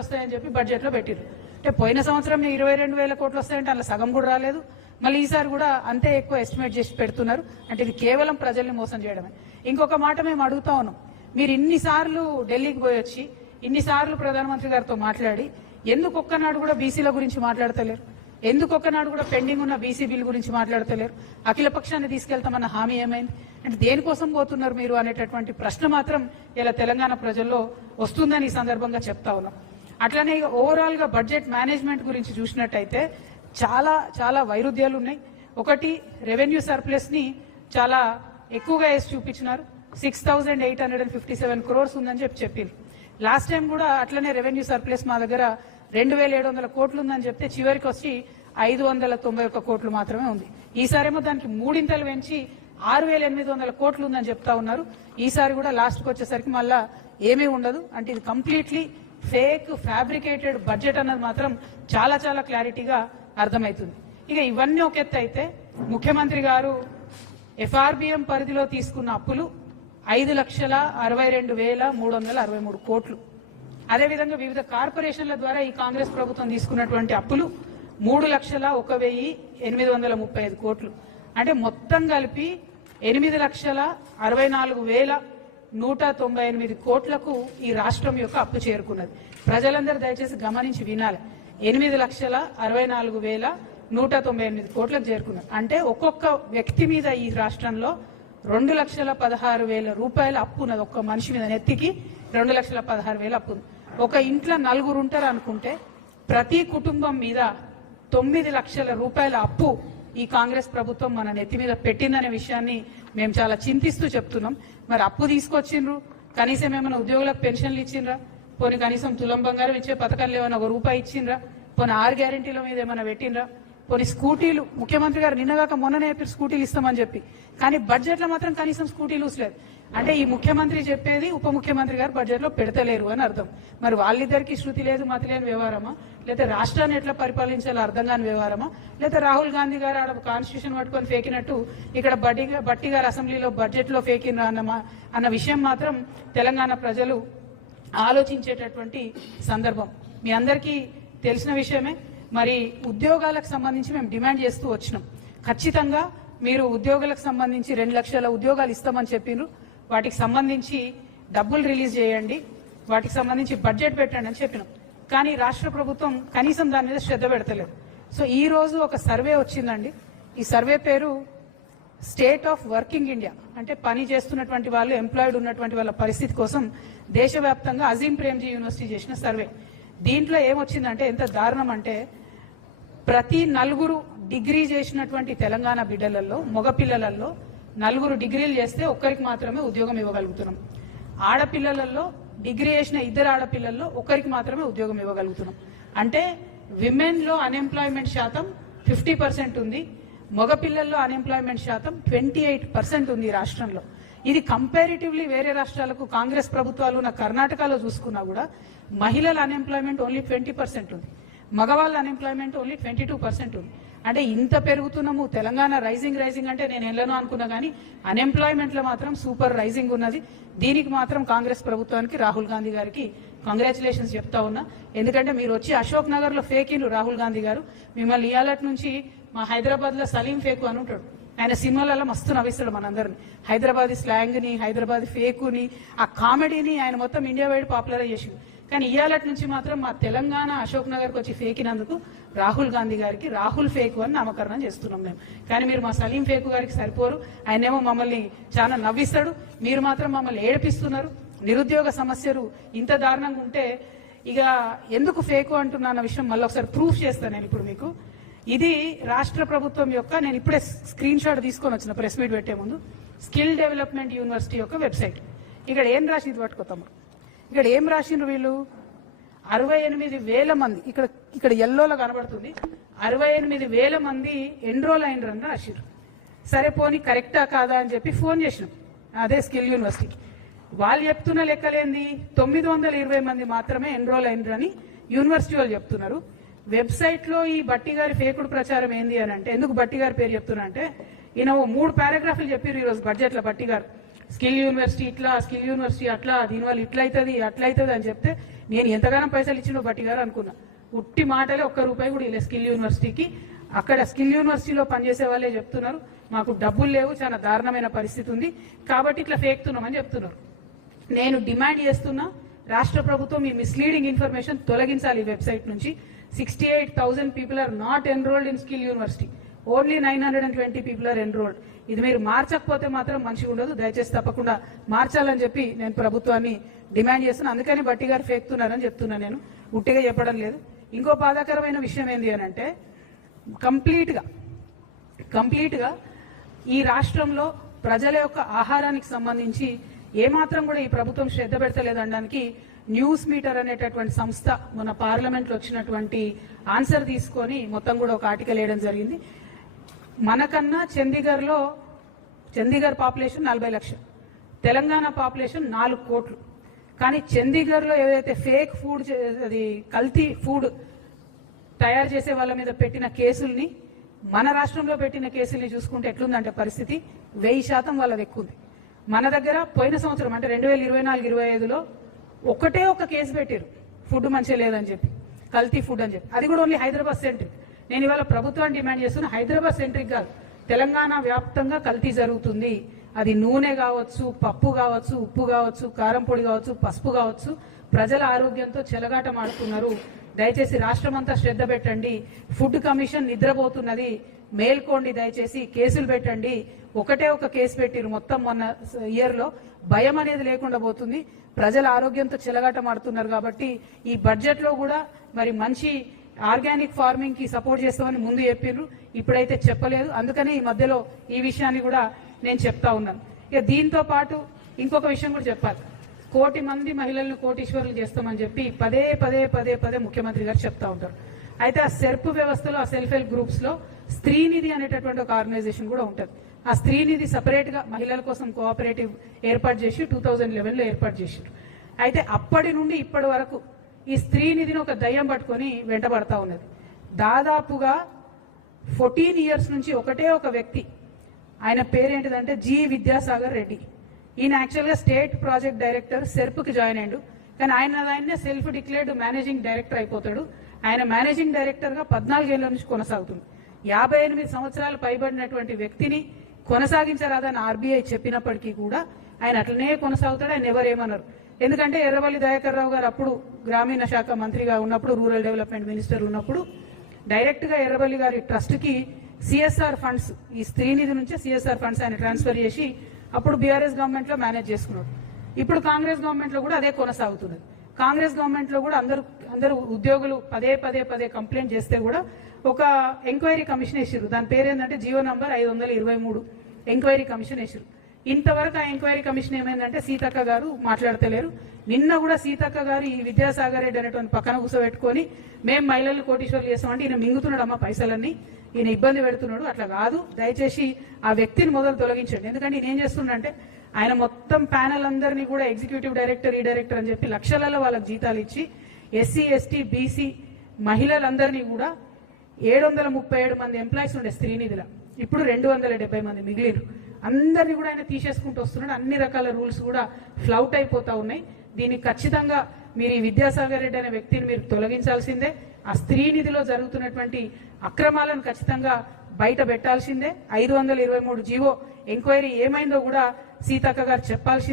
వస్తాయని చెప్పి బడ్జెట్లో పెట్టారు. అంటే పోయిన సంవత్సరం 22,000 కోట్లు వస్తాయంటే అందులో సగం కూడా రాలేదు. మళ్ళీ ఈసారి కూడా అంతే ఎక్కువ ఎస్టిమేట్ చేసి పెడుతున్నారు. అంటే ఇది కేవలం ప్రజల్ని మోసం చేయడమే. ఇంకొక మాట మేము అడుగుతా ఉన్నాం, మీరు ఇన్నిసార్లు ఢిల్లీకి పోయి వచ్చి ఇన్నిసార్లు ప్రధానమంత్రి గారితో మాట్లాడి ఎందుకు ఒక్కనాడు కూడా బీసీల గురించి మాట్లాడతలేరు? ఎందుకు ఒక్కనాడు కూడా పెండింగ్ ఉన్న బీసీ బిల్ గురించి మాట్లాడతలేరు? అఖిల పక్షాన్ని తీసుకెళ్తామన్న హామీ ఏమైంది? అంటే దేనికోసం పోతున్నారు మీరు అనేటటువంటి ప్రశ్న మాత్రం ఇలా తెలంగాణ ప్రజల్లో వస్తుందని ఈ సందర్భంగా చెప్తా ఉన్నాం. అట్లనే ఓవరాల్ గా బడ్జెట్ మేనేజ్మెంట్ గురించి చూసినట్టయితే చాలా చాలా వైరుధ్యాలు ఉన్నాయి. ఒకటి, రెవెన్యూ సర్ప్లస్ ని చాలా ఎక్కువగా వేసి చూపించినారు. 6,857 crores ఉందని చెప్పింది. లాస్ట్ టైం కూడా అట్లనే రెవెన్యూ సర్ప్లస్ మా దగ్గర 2,700 కోట్లు ఉందని చెప్తే చివరికి వచ్చి 591 కోట్లు మాత్రమే ఉంది. ఈసారేమో దానికి మూడింతలు పెంచి 6,800 కోట్లు ఉందని చెప్తా ఉన్నారు. ఈసారి కూడా లాస్ట్కి వచ్చేసరికి మళ్ళా ఏమీ ఉండదు. అంటే ఇది కంప్లీట్లీ ఫేక్ ఫ్యాబ్రికేటెడ్ బడ్జెట్ అన్నది మాత్రం చాలా చాలా క్లారిటీగా అర్థమవుతుంది. ఇక ఇవన్నీ ఒక ఎత్తు అయితే ముఖ్యమంత్రి గారు ఎఫ్ఆర్బిఎం పరిధిలో తీసుకున్న అప్పులు 5,62,363 కోట్లు. అదేవిధంగా వివిధ కార్పొరేషన్ల ద్వారా ఈ కాంగ్రెస్ ప్రభుత్వం తీసుకున్నటువంటి అప్పులు 3,01,835 కోట్లు. అంటే మొత్తం కలిపి 8,64,198 కోట్లకు ఈ రాష్ట్రం యొక్క అప్పు చేరుకున్నది. ప్రజలందరూ దయచేసి గమనించి వినాలి. 8,64,198 కోట్లకు చేరుకున్నది. అంటే ఒక్కొక్క వ్యక్తి మీద ఈ రాష్ట్రంలో 2,16,000 రూపాయల అప్పు ఉన్నది. ఒక్క మనిషి మీద నెత్తికి 2,16,000 అప్పు ఉంది. ఒక ఇంట్లో 4 ఉంటారు అనుకుంటే ప్రతి కుటుంబం మీద 9 లక్షల రూపాయల అప్పు ఈ కాంగ్రెస్ ప్రభుత్వం మన నెత్తి మీద పెట్టిందనే విషయాన్ని మేము చాలా చింతిస్తూ చెప్తున్నాం. మరి అప్పు తీసుకొచ్చిండ్రు, కనీసం ఏమైనా ఉద్యోగులకు పెన్షన్లు ఇచ్చిండ్రా? పోనీ కనీసం తులం బంగారం ఇచ్చే పథకాలు ఏమైనా ₹1 ఇచ్చిండ్రా? పోనీ 6 గ్యారెంటీల మీద ఏమైనా పెట్టిండ్రా? పోనీ స్కూటీలు, ముఖ్యమంత్రి గారు నిన్నగాక మొన్ననే చెప్పారు స్కూటీలు ఇస్తామని చెప్పి, కానీ బడ్జెట్లో మాత్రం కనీసం స్కూటీలు ఊసలేదు. అంటే ఈ ముఖ్యమంత్రి చెప్పేది ఉప ముఖ్యమంత్రి గారు బడ్జెట్లో పెడతలేరు అని అర్థం. మరి వాళ్ళిద్దరికి శృతి లేదు మతి లేని వ్యవహారమా, లేదా రాష్ట్రాన్ని ఎట్లా పరిపాలించాలో అర్థం కాని వ్యవహారమా, లేదా రాహుల్ గాంధీ గారు ఆడ కాన్స్టిట్యూషన్ పట్టుకొని ఫేకినట్టు ఇక్కడ బట్టి గారు అసెంబ్లీలో బడ్జెట్లో ఫేకినరా అన్న విషయం మాత్రం తెలంగాణ ప్రజలు ఆలోచించేటటువంటి సందర్భం. మీ అందరికీ తెలిసిన విషయమే. మరి ఉద్యోగాలకు సంబంధించి మేము డిమాండ్ చేస్తూ వచ్చినాం. ఖచ్చితంగా మీరు ఉద్యోగులకు సంబంధించి 2 లక్షల ఉద్యోగాలు ఇస్తామని చెప్పిండ్రు. వాటికి సంబంధించి డబ్బులు రిలీజ్ చేయండి, వాటికి సంబంధించి బడ్జెట్ పెట్టండి అని చెప్పినాం. కానీ రాష్ట్ర ప్రభుత్వం కనీసం దాని మీద శ్రద్ధ పెడతలేదు. సో ఈ రోజు ఒక సర్వే వచ్చిందండి. ఈ సర్వే పేరు స్టేట్ ఆఫ్ వర్కింగ్ ఇండియా. అంటే పని చేస్తున్నటువంటి వాళ్ళు, ఎంప్లాయిడ్ ఉన్నటువంటి వాళ్ళ పరిస్థితి కోసం దేశవ్యాప్తంగా అజీం ప్రేమ్జీ యూనివర్సిటీ చేసిన సర్వే. దీంట్లో ఏమొచ్చిందంటే ఎంత దారుణం అంటే ప్రతి 4 డిగ్రీ చేసినటువంటి తెలంగాణ బిడ్డలలో, మగపిల్లలలో 4 డిగ్రీలు చేస్తే ఒక్కరికి మాత్రమే ఉద్యోగం ఇవ్వగలుగుతున్నాం. ఆడపిల్లలలో డిగ్రీ చేసిన 2 ఆడపిల్లల్లో ఒక్కరికి మాత్రమే ఉద్యోగం ఇవ్వగలుగుతున్నాం. అంటే విమెన్ లో అన్ఎంప్లాయ్మెంట్ శాతం 50% ఉంది, మగపిల్లల్లో అన్ఎంప్లాయ్మెంట్ శాతం 28% ఉంది ఈ రాష్ట్రంలో. ఇది కంపారిటివ్లీ వేరే రాష్ట్రాలకు కాంగ్రెస్ ప్రభుత్వాలు ఉన్న కర్ణాటకలో చూసుకున్నా కూడా మహిళల అన్ఎంప్లాయ్మెంట్ ఓన్లీ 20% ఉంది, మగవాళ్ళ అన్ఎంప్లాయ్మెంట్ ఓన్లీ 22% ఉంది. అంటే ఇంత పెరుగుతున్నాము, తెలంగాణ రైజింగ్ అంటే నేను వెళ్ళను అనుకున్నా కానీ అన్ఎంప్లాయ్మెంట్ లో మాత్రం సూపర్ రైజింగ్ ఉన్నది. దీనికి మాత్రం కాంగ్రెస్ ప్రభుత్వానికి, రాహుల్ గాంధీ గారికి కంగ్రాచులేషన్స్ చెప్తా ఉన్నా. ఎందుకంటే మీరు వచ్చి అశోక్ నగర్ లో ఫేకిండ్రు రాహుల్ గాంధీ గారు. మిమ్మల్ని ఇయాలటి నుంచి మా హైదరాబాద్ లో సలీం ఫేకు అని ఉంటాడు. ఆయన సినిమాలలో మస్తు నవ్విస్తాడు మనందరిని. హైదరాబాద్ స్లాంగ్ ని, హైదరాబాద్ ఫేకుని, ఆ కామెడీని ఆయన మొత్తం ఇండియా వైడ్ పాపులరైజ్ చేసింది. కానీ ఇయాలటి నుంచి మాత్రం మా తెలంగాణ అశోక్ నగర్కి వచ్చి ఫేకినందుకు రాహుల్ గాంధీ గారికి రాహుల్ ఫేకు అని నామకరణం చేస్తున్నాం మేము. కానీ మీరు మా సలీం ఫేకు గారికి సరిపోరు. ఆయనేమో మమ్మల్ని చాలా నవ్విస్తాడు, మీరు మాత్రం మమ్మల్ని ఏడిపిస్తున్నారు. నిరుద్యోగ సమస్యలు ఇంత దారుణంగా ఉంటే ఇక ఎందుకు ఫేకు అంటున్నా అన్న విషయం మళ్ళీ ఒకసారి ప్రూఫ్ చేస్తాను నేను ఇప్పుడు మీకు. ఇది రాష్ట్ర ప్రభుత్వం యొక్క, నేను ఇప్పుడే స్క్రీన్ షాట్ తీసుకొని వచ్చిన ప్రెస్ మీట్ పెట్టే ముందు, స్కిల్ డెవలప్మెంట్ యూనివర్సిటీ యొక్క వెబ్సైట్. ఇక్కడ ఏం రాసింది పట్టుకోతాము. ఇక్కడ ఏం రాసిండ్రు వీళ్ళు, 68,000 మంది, ఇక్కడ ఎల్లోలో కనబడుతుంది, 68,000 మంది ఎన్రోల్ అయినరు అని రాసిండ్రు. సరే పోనీ కరెక్టా కాదా అని చెప్పి ఫోన్ చేసినాం అదే స్కిల్ యూనివర్సిటీకి. వాళ్ళు చెప్తున్న లెక్కలేంది, 920 మంది మాత్రమే ఎన్రోల్ అయినరు అని యూనివర్సిటీ వాళ్ళు చెప్తున్నారు. వెబ్సైట్ లో ఈ బట్టి గారి ఫేకుడు ప్రచారం ఏంది అని అంటే, ఎందుకు బట్టి గారి పేరు చెప్తున్నా అంటే, ఈయన 3 పారాగ్రాఫ్లు చెప్పారు ఈరోజు బడ్జెట్ లో బట్టి గారు. స్కిల్ యూనివర్సిటీ ఇట్లా, స్కిల్ యూనివర్సిటీ అట్లా, దీనివల్ల ఇట్లయితుంది అట్లయితుంది అని చెప్తే నేను ఎంతగానో పైసలు ఇచ్చినో బట్టి గారు అనుకున్నా. ఉట్టి మాటలే ఒక్క రూపాయి కూడా ఇలా స్కిల్ యూనివర్సిటీకి. అక్కడ స్కిల్ యూనివర్సిటీలో పనిచేసే వాళ్ళే చెప్తున్నారు మాకు డబ్బులు లేవు, చాలా దారుణమైన పరిస్థితి ఉంది కాబట్టి ఇట్లా ఫేక్తున్నామని చెప్తున్నారు. నేను డిమాండ్ చేస్తున్నా రాష్ట్ర ప్రభుత్వం ఈ మిస్లీడింగ్ ఇన్ఫర్మేషన్ తొలగించాలి. వెబ్సైట్ నుంచి 68,000 people are not enrolled in skill university. Only 920 people are enrolled. ఇది మీరు మార్చకపోతే మాత్రం మంచిగా ఉండదు. దయచేసి తప్పకుండా మార్చాలని చెప్పి నేను ప్రభుత్వాన్ని డిమాండ్ చేస్తున్నా. అందుకని బట్టి గారు ఫేక్తున్నారని చెప్తున్నా, నేను ఉట్టిగా చెప్పడం లేదు. ఇంకో బాధాకరమైన విషయం ఏంటి అని అంటే కంప్లీట్గా ఈ రాష్ట్రంలో ప్రజల యొక్క ఆహారానికి సంబంధించి ఏమాత్రం కూడా ఈ ప్రభుత్వం శ్రద్ధ పెడతలేదనడానికి న్యూస్ మీటర్ అనేటటువంటి సంస్థ మన పార్లమెంట్లో వచ్చినటువంటి ఆన్సర్ తీసుకొని మొత్తం కూడా ఒక ఆర్టికల్ వేయడం జరిగింది. మనకన్నా చండీగఢ్ పాపులేషన్ 40 లక్షలు, తెలంగాణ పాపులేషన్ 4 కోట్లు. కానీ చండీగఢ్లో ఏదైతే ఫేక్ ఫుడ్, అది కల్తీ ఫుడ్ తయారు చేసే వాళ్ళ మీద పెట్టిన కేసుల్ని మన రాష్ట్రంలో పెట్టిన కేసుల్ని చూసుకుంటే ఎట్లుందంటే పరిస్థితి 1000% వాళ్ళది ఎక్కువ ఉంది. మన దగ్గర పోయిన సంవత్సరం అంటే 2024-25లో ఒకటే ఒక కేసు పెట్టారు ఫుడ్ మంచిగా లేదని చెప్పి, కల్తీ ఫుడ్ అని చెప్పి. అది కూడా ఓన్లీ హైదరాబాద్ సెంట్రిక్. నేను ఇవాళ ప్రభుత్వాన్ని డిమాండ్ చేస్తున్నా, హైదరాబాద్ సెంట్రిక్ కాదు, తెలంగాణ వ్యాప్తంగా కల్తీ జరుగుతుంది. అది నూనె కావచ్చు, పప్పు కావచ్చు, ఉప్పు కావచ్చు, కారం పొడి కావచ్చు, పసుపు కావచ్చు. ప్రజల ఆరోగ్యంతో చెలగాటం ఆడుతున్నారు. దయచేసి రాష్ట్రమంతా శ్రద్ధ పెట్టండి. ఫుడ్ కమిషన్ నిద్రపోతున్నది, మేల్కోండి. దయచేసి కేసులు పెట్టండి. ఒకటే ఒక కేసు పెట్టిరు మొత్తం మొన్న ఇయర్లో. భయం అనేది లేకుండా పోతుంది. ప్రజల ఆరోగ్యంతో చెలగాటం ఆడుతున్నారు కాబట్టి ఈ బడ్జెట్లో కూడా మరి మంచి ఆర్గానిక్ ఫార్మింగ్ కి సపోర్ట్ చేస్తామని ముందు చెప్పిర్రు, ఇప్పుడైతే చెప్పలేదు. అందుకని ఈ మధ్యలో ఈ విషయాన్ని కూడా నేను చెప్తా ఉన్నాను. ఇక దీంతో పాటు ఇంకొక విషయం కూడా చెప్పాలి. 1 కోటి మంది మహిళలను కోటీశ్వరులు చేస్తామని చెప్పి పదే ముఖ్యమంత్రి గారు చెప్తా ఉంటారు. అయితే ఆ సెర్ప్ వ్యవస్థలో, ఆ సెల్ఫ్ హెల్ప్ గ్రూప్స్ లో స్త్రీనిధి అనేటటువంటి ఒక ఆర్గనైజేషన్ కూడా ఉంటుంది. ఆ స్త్రీనిధి సపరేట్ గా మహిళల కోసం కోఆపరేటివ్ ఏర్పాటు చేసి 2011లో ఏర్పాటు చేశారు. అయితే అప్పటి నుండి ఇప్పటి వరకు ఈ స్త్రీనిధిని ఒక దయ్యం పట్టుకొని వెంటబడతా ఉన్నది. దాదాపుగా 14 years నుంచి ఒకటే ఒక వ్యక్తి, ఆయన పేరేంటిదంటే జి విద్యాసాగర్ రెడ్డి. ఈయన యాక్చువల్గా స్టేట్ ప్రాజెక్ట్ డైరెక్టర్ సెర్ప్కి జాయిన్ అయ్యాడు. కానీ ఆయనే సెల్ఫ్ డిక్లేర్డ్ మేనేజింగ్ డైరెక్టర్ అయిపోతాడు. ఆయన మేనేజింగ్ డైరెక్టర్గా 14 ఏళ్ల నుంచి కొనసాగుతుంది. 58 సంవత్సరాలు పైబడినటువంటి వ్యక్తిని కొనసాగించరాదని ఆర్బీఐ చెప్పినప్పటికీ కూడా ఆయన అట్లనే కొనసాగుతాడు. ఆయన ఎవరేమన్నారు. ఎందుకంటే ఎర్రవల్లి దయాకర్ రావు గారు అప్పుడు గ్రామీణ శాఖ మంత్రిగా ఉన్నప్పుడు, రూరల్ డెవలప్మెంట్ మినిస్టర్ ఉన్నప్పుడు డైరెక్ట్గా ఎర్రవల్లి గారి ట్రస్ట్కి సిఎస్ఆర్ ఫండ్స్, ఈ స్త్రీనిధి నుంచే సిఎస్ఆర్ ఫండ్స్ ఆయన ట్రాన్స్ఫర్ చేసి అప్పుడు బీఆర్ఎస్ గవర్నమెంట్లో మేనేజ్ చేసుకున్నాడు. ఇప్పుడు కాంగ్రెస్ గవర్నమెంట్లో కూడా అదే కొనసాగుతున్నది. కాంగ్రెస్ గవర్నమెంట్లో కూడా అందరూ ఉద్యోగులు పదే కంప్లైంట్ చేస్తే కూడా ఒక ఎంక్వైరీ కమిషన్ వేసారు. దాని పేరు ఏంటంటే జీవో నంబర్ 523 ఎంక్వైరీ కమిషన్ వేసారు. ఇంతవరకు ఆ ఎంక్వైరీ కమిషన్ ఏమైందంటే సీతక్క గారు మాట్లాడతలేరు. నిన్న కూడా సీతక్క గారు ఈ విద్యాసాగర్ రెడ్డి అనేటువంటి పక్కన కూర్చోబెట్టుకొని మేము మహిళలు కోటీశ్వర్లు చేస్తామంటే ఈయన మింగుతున్నాడు అమ్మ పైసలన్నీ, ఈయన ఇబ్బంది పెడుతున్నాడు. అట్లా కాదు, దయచేసి ఆ వ్యక్తిని మొదలు తొలగించండి. ఎందుకంటే ఈయన ఏం చేస్తున్నాడంటే ఆయన మొత్తం ప్యానల్ అందరినీ కూడా ఎగ్జిక్యూటివ్ డైరెక్టర్, ఈ డైరెక్టర్ అని చెప్పి లక్షలలో వాళ్ళకి జీతాలు ఇచ్చి ఎస్సీ, ఎస్టీ, బీసీ మహిళలందరినీ కూడా 737 మంది ఎంప్లాయీస్ ఉండే స్త్రీనిధిలో ఇప్పుడు 270 మంది మిగిలిరు. అందరినీ కూడా ఆయన తీసేసుకుంటూ వస్తున్నాడు. అన్ని రకాల రూల్స్ కూడా ఫ్లౌట్ అయిపోతా ఉన్నాయి. దీనికి ఖచ్చితంగా మీరు ఈ విద్యాసాగర్ రెడ్డి అనే వ్యక్తిని మీరు తొలగించాల్సిందే. ఆ స్త్రీనిధిలో జరుగుతున్నటువంటి అక్రమాలను ఖచ్చితంగా బయట పెట్టాల్సిందే. 523 జీవో ఎంక్వైరీ ఏమైందో కూడా సీతక్క గారు చెప్పాల్సిందే.